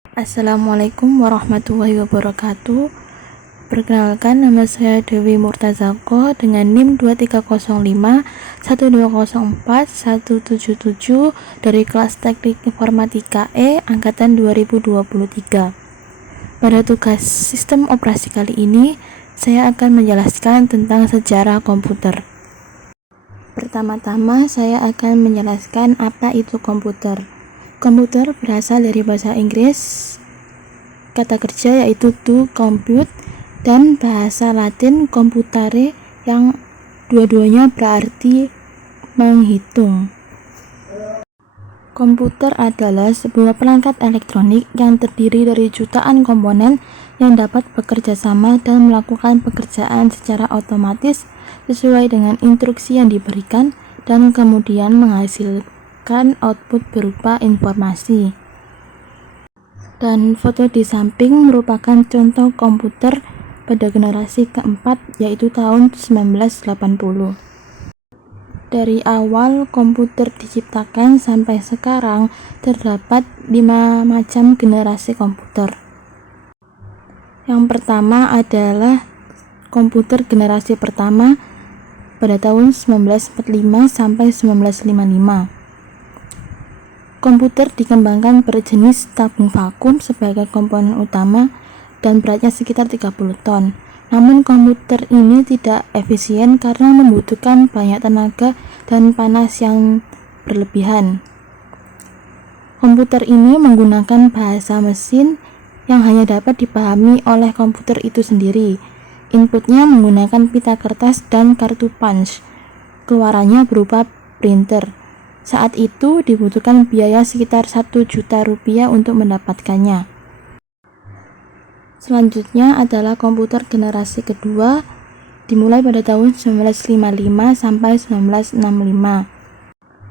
Assalamualaikum warahmatullahi wabarakatuh. Perkenalkan, nama saya Dewi Murtazako dengan NIM 2305 1204 177 dari kelas Teknik Informatika E angkatan 2023. Pada tugas sistem operasi kali ini, saya akan menjelaskan tentang sejarah komputer. Pertama-tama, saya akan menjelaskan apa itu komputer. Komputer berasal dari bahasa Inggris, kata kerja yaitu to compute, dan bahasa Latin computare yang dua-duanya berarti menghitung. Komputer adalah sebuah perangkat elektronik yang terdiri dari jutaan komponen yang dapat bekerja sama dan melakukan pekerjaan secara otomatis sesuai dengan instruksi yang diberikan dan kemudian menghasilkan output berupa informasi. Dan foto di samping merupakan contoh komputer pada generasi keempat, yaitu tahun 1980. Dari awal komputer diciptakan sampai sekarang terdapat 5 macam generasi komputer. Yang pertama adalah komputer generasi pertama pada tahun 1945 sampai 1955. Komputer dikembangkan berjenis tabung vakum sebagai komponen utama dan beratnya sekitar 30 ton. Namun komputer ini tidak efisien karena membutuhkan banyak tenaga dan panas yang berlebihan. Komputer ini menggunakan bahasa mesin yang hanya dapat dipahami oleh komputer itu sendiri. Inputnya menggunakan pita kertas dan kartu punch. Keluarannya berupa printer. Saat itu dibutuhkan biaya sekitar 1 juta rupiah untuk mendapatkannya. Selanjutnya adalah komputer generasi kedua, dimulai pada tahun 1955 sampai 1965.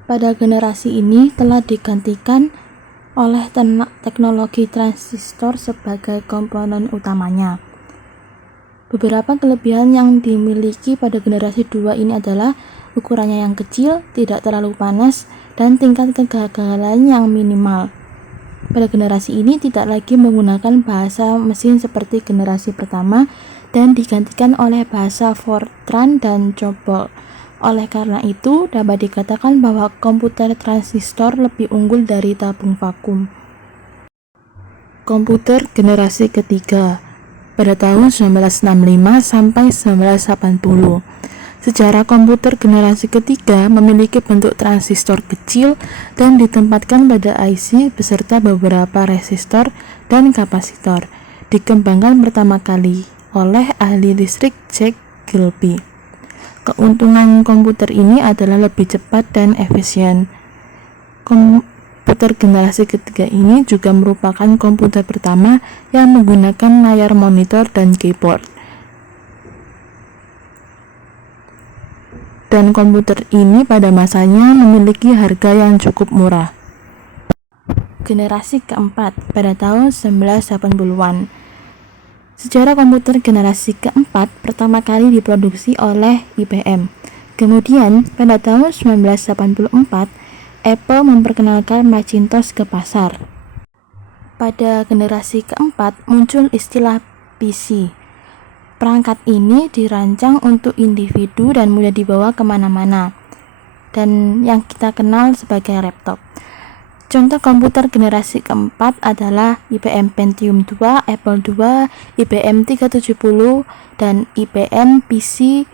Pada generasi ini telah digantikan oleh teknologi transistor sebagai komponen utamanya. Beberapa kelebihan yang dimiliki pada generasi 2 ini adalah ukurannya yang kecil, tidak terlalu panas, dan tingkat kegagalan yang minimal. Pada generasi ini tidak lagi menggunakan bahasa mesin seperti generasi pertama dan digantikan oleh bahasa Fortran dan COBOL. Oleh karena itu, dapat dikatakan bahwa komputer transistor lebih unggul dari tabung vakum. Komputer generasi ketiga pada tahun 1965 sampai 1980. Sejarah komputer generasi ketiga memiliki bentuk transistor kecil dan ditempatkan pada IC beserta beberapa resistor dan kapasitor. Dikembangkan pertama kali oleh ahli listrik Jack Gilby. Keuntungan komputer ini adalah lebih cepat dan efisien. Komputer generasi ketiga ini juga merupakan komputer pertama yang menggunakan layar monitor dan keyboard. Dan komputer ini pada masanya memiliki harga yang cukup murah. Generasi keempat pada tahun 1980-an. Sejarah komputer generasi keempat pertama kali diproduksi oleh IBM. Kemudian pada tahun 1984, Apple memperkenalkan Macintosh ke pasar. Pada generasi keempat muncul istilah PC. Perangkat ini dirancang untuk individu dan mudah dibawa kemana-mana, dan yang kita kenal sebagai laptop. Contoh komputer generasi keempat adalah IBM Pentium 2, Apple II, IBM 370, dan IBM PC/386.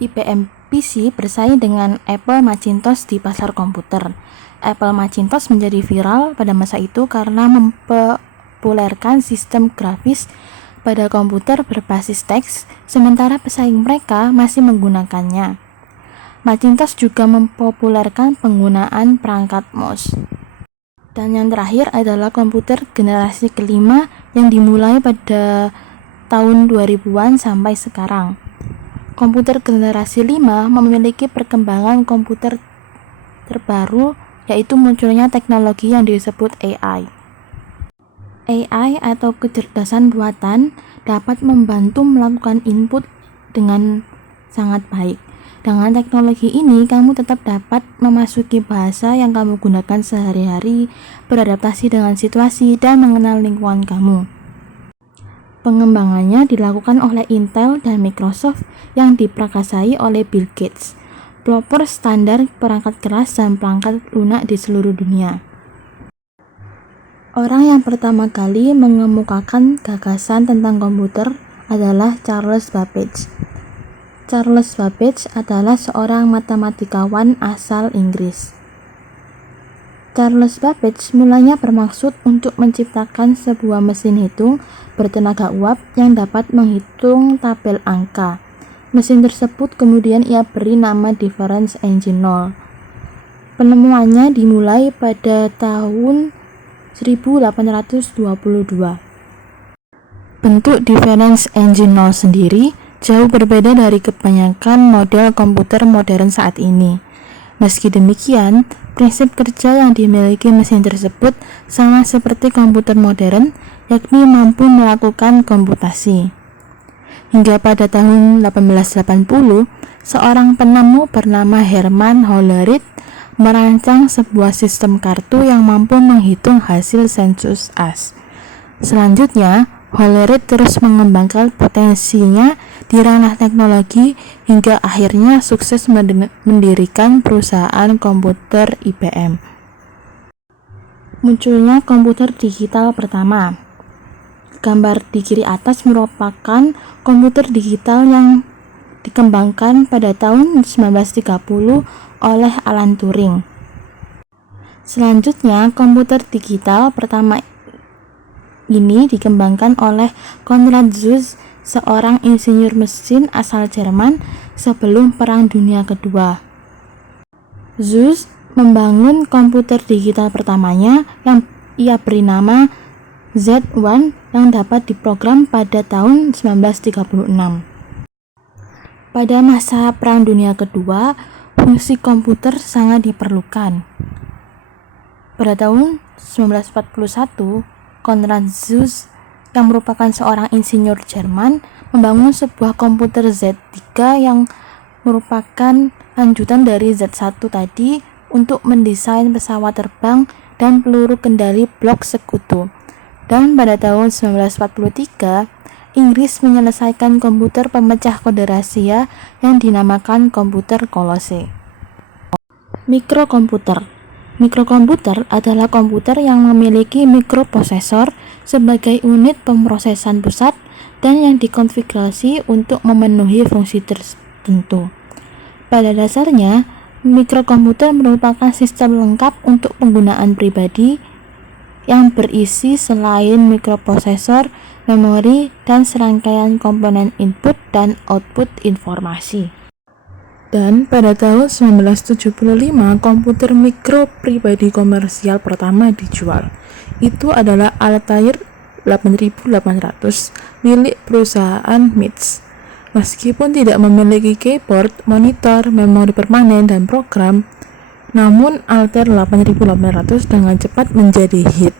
IBM PC bersaing dengan Apple Macintosh di pasar komputer. Apple Macintosh menjadi viral pada masa itu karena mempopulerkan sistem grafis pada komputer berbasis teks, sementara pesaing mereka masih menggunakannya. Macintosh juga mempopulerkan penggunaan perangkat mouse. Dan yang terakhir adalah komputer generasi kelima yang dimulai pada tahun 2000-an sampai sekarang. Komputer generasi 5 memiliki perkembangan komputer terbaru, yaitu munculnya teknologi yang disebut AI. AI atau kecerdasan buatan dapat membantu melakukan input dengan sangat baik. Dengan teknologi ini, kamu tetap dapat memasuki bahasa yang kamu gunakan sehari-hari, beradaptasi dengan situasi, dan mengenal lingkungan kamu. Pengembangannya dilakukan oleh Intel dan Microsoft yang diprakarsai oleh Bill Gates, pelopor standar perangkat keras dan perangkat lunak di seluruh dunia. Orang yang pertama kali mengemukakan gagasan tentang komputer adalah Charles Babbage. Charles Babbage adalah seorang matematikawan asal Inggris. Charles Babbage mulanya bermaksud untuk menciptakan sebuah mesin hitung bertenaga uap yang dapat menghitung tabel angka. Mesin tersebut kemudian ia beri nama Difference Engine 0. Penemuannya dimulai pada tahun 1822. Bentuk Difference Engine 0 sendiri jauh berbeda dari kebanyakan model komputer modern saat ini. Meski demikian, prinsip kerja yang dimiliki mesin tersebut sama seperti komputer modern, yakni mampu melakukan komputasi. Hingga pada tahun 1880, seorang penemu bernama Herman Hollerith merancang sebuah sistem kartu yang mampu menghitung hasil sensus as. Selanjutnya, Hollerith terus mengembangkan potensinya di ranah teknologi hingga akhirnya sukses mendirikan perusahaan komputer IBM. Munculnya komputer digital pertama. Gambar di kiri atas merupakan komputer digital yang dikembangkan pada tahun 1930 oleh Alan Turing. Selanjutnya, komputer digital pertama ini dikembangkan oleh Konrad Zuse, seorang insinyur mesin asal Jerman sebelum Perang Dunia Kedua. Zuse membangun komputer digital pertamanya yang ia beri nama Z1 yang dapat diprogram pada tahun 1936. Pada masa Perang Dunia Kedua, fungsi komputer sangat diperlukan. Pada tahun 1941, Konrad Zuse yang merupakan seorang insinyur Jerman membangun sebuah komputer Z3 yang merupakan lanjutan dari Z1 tadi untuk mendesain pesawat terbang dan peluru kendali blok sekutu. Dan pada tahun 1943, Inggris menyelesaikan komputer pemecah kode rahasia yang dinamakan komputer Kolose. Mikrokomputer. Mikrokomputer adalah komputer yang memiliki mikroprosesor sebagai unit pemrosesan pusat dan yang dikonfigurasi untuk memenuhi fungsi tertentu. Pada dasarnya, mikrokomputer merupakan sistem lengkap untuk penggunaan pribadi yang berisi selain mikroprosesor, memori, dan serangkaian komponen input dan output informasi. Dan pada tahun 1975, komputer mikro pribadi komersial pertama dijual. Itu adalah Altair 8800 milik perusahaan MITS. Meskipun tidak memiliki keyboard, monitor, memori permanen, dan program, namun Altair 8800 dengan cepat menjadi hit.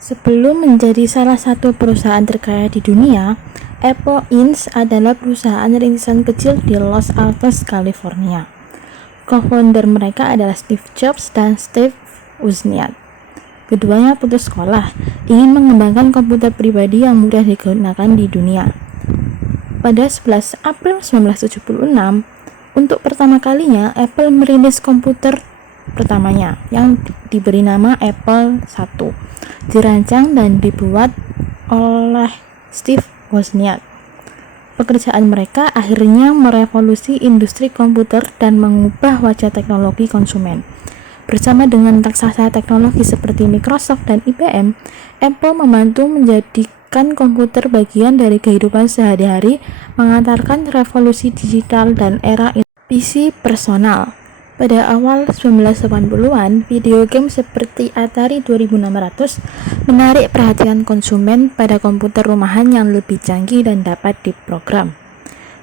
Sebelum menjadi salah satu perusahaan terkaya di dunia, Apple Inc. adalah perusahaan rintisan kecil di Los Altos, California. Co-founder mereka adalah Steve Jobs dan Steve Wozniak. Keduanya putus sekolah, ingin mengembangkan komputer pribadi yang mudah digunakan di dunia. Pada 11 April 1976, untuk pertama kalinya Apple merilis komputer pertamanya yang diberi nama Apple I, dirancang dan dibuat oleh Steve Wozniak. Pekerjaan mereka akhirnya merevolusi industri komputer dan mengubah wajah teknologi konsumen. Bersama dengan raksasa teknologi seperti Microsoft dan IBM, Apple membantu menjadikan komputer bagian dari kehidupan sehari-hari, mengantarkan revolusi digital dan era PC personal. Pada awal 1980-an, video game seperti Atari 2600 menarik perhatian konsumen pada komputer rumahan yang lebih canggih dan dapat diprogram.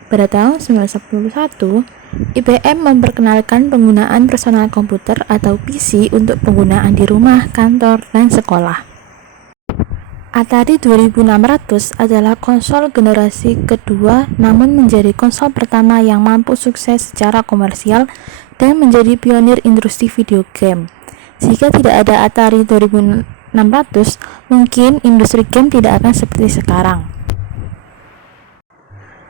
Pada tahun 1991, IBM memperkenalkan penggunaan personal komputer atau PC untuk penggunaan di rumah, kantor, dan sekolah. Atari 2600 adalah konsol generasi kedua, namun menjadi konsol pertama yang mampu sukses secara komersial dan menjadi pionir industri video game. Jika tidak ada Atari 2600, mungkin industri game tidak akan seperti sekarang.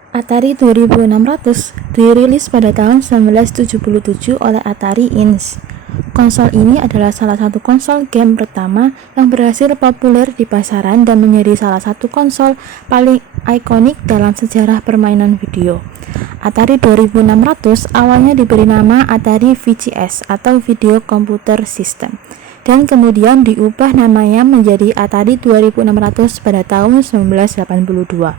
Atari 2600 dirilis pada tahun 1977 oleh Atari Inc. Konsol ini adalah salah satu konsol game pertama yang berhasil populer di pasaran dan menjadi salah satu konsol paling ikonik dalam sejarah permainan video. Atari 2600 awalnya diberi nama Atari VCS atau Video Computer System, dan kemudian diubah namanya menjadi Atari 2600 pada tahun 1982.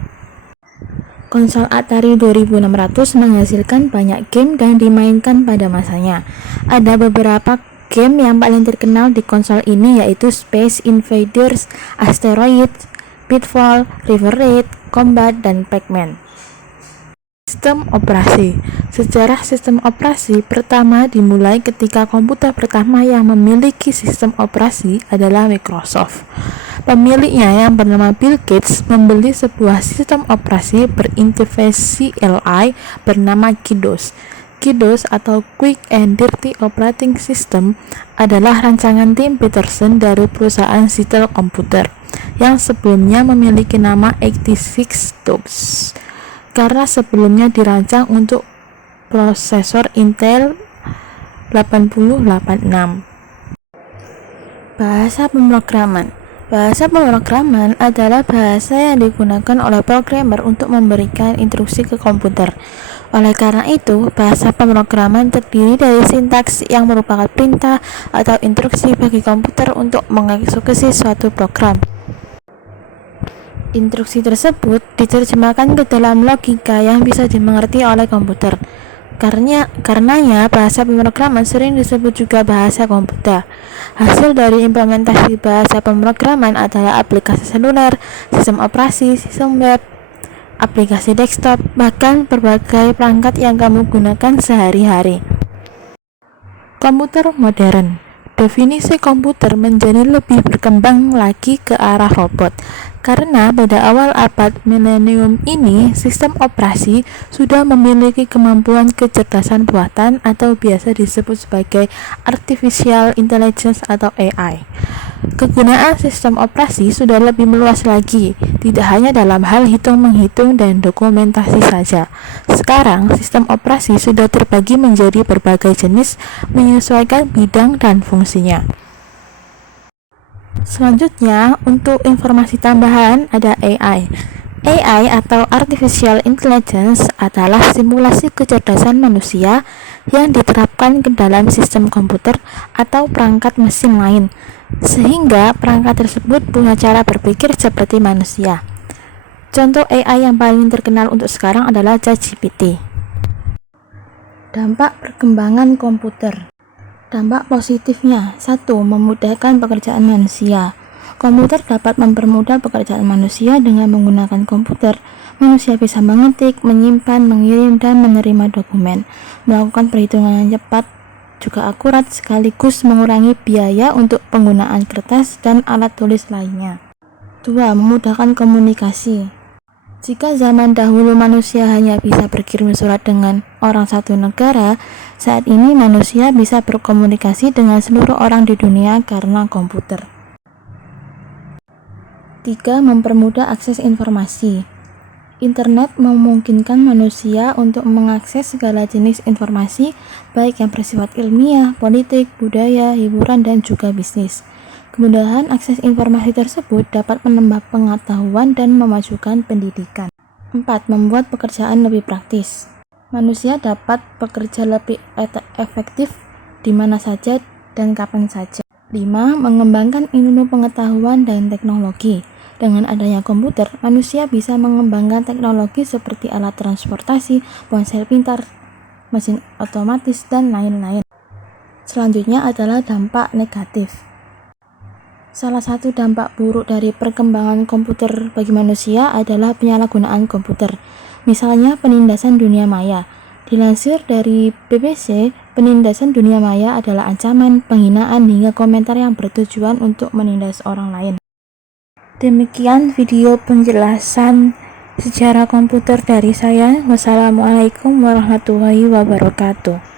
Konsol Atari 2600 menghasilkan banyak game dan dimainkan pada masanya. Ada beberapa game yang paling terkenal di konsol ini, yaitu Space Invaders, Asteroids, Pitfall, River Raid, Combat, dan Pac-Man. Sistem operasi. Sejarah sistem operasi pertama dimulai ketika komputer pertama yang memiliki sistem operasi adalah Microsoft. Pemiliknya yang bernama Bill Gates membeli sebuah sistem operasi berinterface CLI bernama KDOS. KDOS atau Quick and Dirty Operating System adalah rancangan Tim Peterson dari perusahaan Seattle Computer yang sebelumnya memiliki nama 86-DOS. Karena sebelumnya dirancang untuk prosesor Intel 8086. Bahasa pemrograman. Bahasa pemrograman adalah bahasa yang digunakan oleh programmer untuk memberikan instruksi ke komputer. Oleh karena itu, bahasa pemrograman terdiri dari sintaks yang merupakan perintah atau instruksi bagi komputer untuk mengeksekusi suatu program. Instruksi tersebut diterjemahkan ke dalam logika yang bisa dimengerti oleh komputer. Karenanya bahasa pemrograman sering disebut juga bahasa komputer. Hasil dari implementasi bahasa pemrograman adalah aplikasi seluler, sistem operasi, sistem web, aplikasi desktop, bahkan berbagai perangkat yang kamu gunakan sehari-hari. Komputer modern. Definisi komputer menjadi lebih berkembang lagi ke arah robot, karena pada awal abad milenium ini sistem operasi sudah memiliki kemampuan kecerdasan buatan atau biasa disebut sebagai artificial intelligence atau AI. Kegunaan sistem operasi sudah lebih meluas lagi, tidak hanya dalam hal hitung-menghitung dan dokumentasi saja. Sekarang sistem operasi sudah terbagi menjadi berbagai jenis menyesuaikan bidang dan fungsinya. Selanjutnya, untuk informasi tambahan ada AI. AI atau Artificial Intelligence adalah simulasi kecerdasan manusia yang diterapkan ke dalam sistem komputer atau perangkat mesin lain, sehingga perangkat tersebut punya cara berpikir seperti manusia. Contoh AI yang paling terkenal untuk sekarang adalah ChatGPT. Dampak perkembangan komputer. Dampak positifnya: 1. Memudahkan pekerjaan manusia. Komputer dapat mempermudah pekerjaan manusia. Dengan menggunakan komputer, manusia bisa mengetik, menyimpan, mengirim, dan menerima dokumen, melakukan perhitungan yang cepat juga akurat, sekaligus mengurangi biaya untuk penggunaan kertas dan alat tulis lainnya. 2. Memudahkan komunikasi. Jika zaman dahulu manusia hanya bisa berkirim surat dengan orang satu negara, saat ini manusia bisa berkomunikasi dengan seluruh orang di dunia karena komputer. 3. Mempermudah akses informasi. Internet memungkinkan manusia untuk mengakses segala jenis informasi, baik yang bersifat ilmiah, politik, budaya, hiburan, dan juga bisnis. Kemudahan akses informasi tersebut dapat menambah pengetahuan dan memajukan pendidikan. 4. Membuat pekerjaan lebih praktis. Manusia dapat bekerja lebih efektif di mana saja dan kapan saja. 5. Mengembangkan ilmu pengetahuan dan teknologi. Dengan adanya komputer, manusia bisa mengembangkan teknologi seperti alat transportasi, ponsel pintar, mesin otomatis, dan lain-lain. Selanjutnya adalah dampak negatif. Salah satu dampak buruk dari perkembangan komputer bagi manusia adalah penyalahgunaan komputer. Misalnya penindasan dunia maya. Dilansir dari BBC, penindasan dunia maya adalah ancaman, penghinaan, hingga komentar yang bertujuan untuk menindas orang lain. Demikian video penjelasan sejarah komputer dari saya. Wassalamualaikum warahmatullahi wabarakatuh.